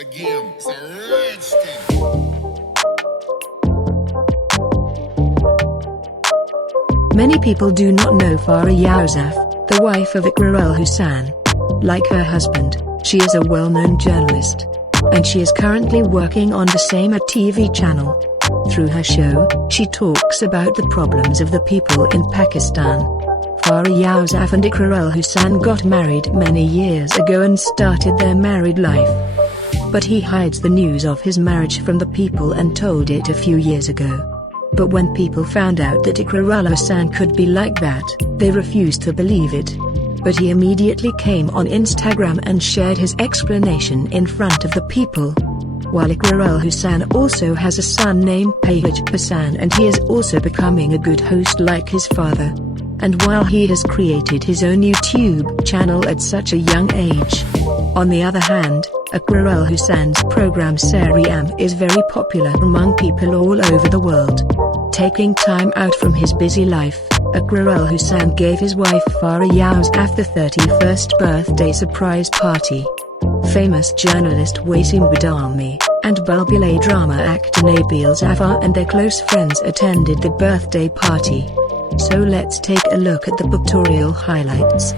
again. It's a rich thing. Many people do not know Farah Yousaf, the wife of Iqrar al-Hassan. Like her husband, she is a well-known journalist. And she is currently working on the same TV channel. Through her show, she talks about the problems of the people in Pakistan. Farah Yousaf and Iqrar al-Hassan got married many years ago and started their married life. But he hides the news of his marriage from the people and told it a few years ago. But when people found out that Iqrar al-Hassan could be like that, they refused to believe it. But he immediately came on Instagram and shared his explanation in front of the people. While Iqrar al-Hassan also has a son named Hassan, and he is also becoming a good host like his father. And while he has created his own YouTube channel at such a young age. On the other hand, Iqrar al-Hassan's program Sariam is very popular among people all over the world. Taking time out from his busy life, Iqrar al-Hassan gave his wife Farah Yousaf the 31st birthday surprise party. Famous journalist Wasim Badami and Bulbul drama actor Nabil Zafar and their close friends attended the birthday party. So let's take a look at the pictorial highlights.